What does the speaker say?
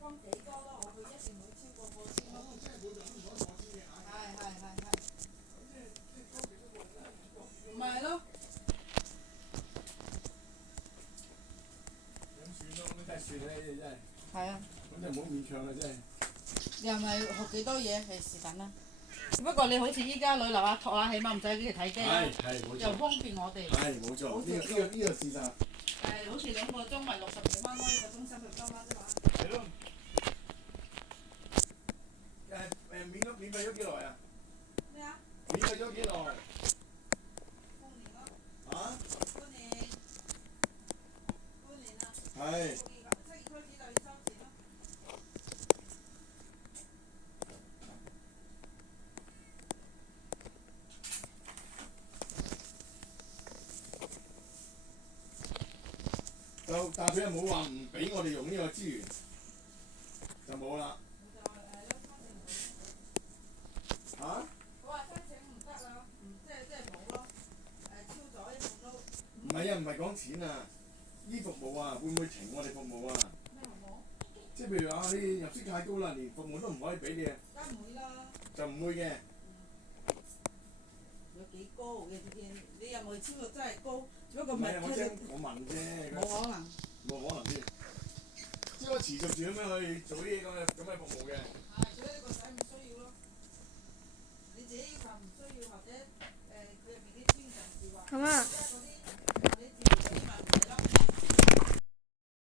幫幾多咯？我佢一定會超過4000咯。即係每樣都唔可以過千嘅嚇。係。唔係咯。咁算咯，咁真係算啦，呢啲真係。係啊。咁就唔好勉強啦，真係。又唔係學幾多嘢，係是但啦。不過你好似依家女樓下托下，起碼唔使俾佢睇機啦。係冇錯。又方便我哋。係冇錯，呢個事實。係好似2個鐘咪60幾蚊咯，一個鐘30多蚊啫嘛。係咯。免費咗幾耐啊？咩啊？免費咗幾耐？半年咯。嚇？半年啊。係。7月開始就要收錢咯。但係佢又冇話唔俾我哋用呢個資源，就冇啦。嚇？我話申請唔得啦，即係冇咯，超咗一半都。唔係啊，唔係講錢啊，呢服務啊，會唔會停我哋服務啊？咩服務？即係譬如話你入息太高啦，連服務都唔可以俾你啊。梗唔會啦。就唔會嘅。有幾高？你有冇超過真係高？只不過唔係啊，我問啫。冇可能。冇可能添。即係我持續住咁樣去做呢啲咁嘅服務嘅。係，所以呢個仔唔需要咯。你自己要求唔需要，或者佢入邊啲專人士話。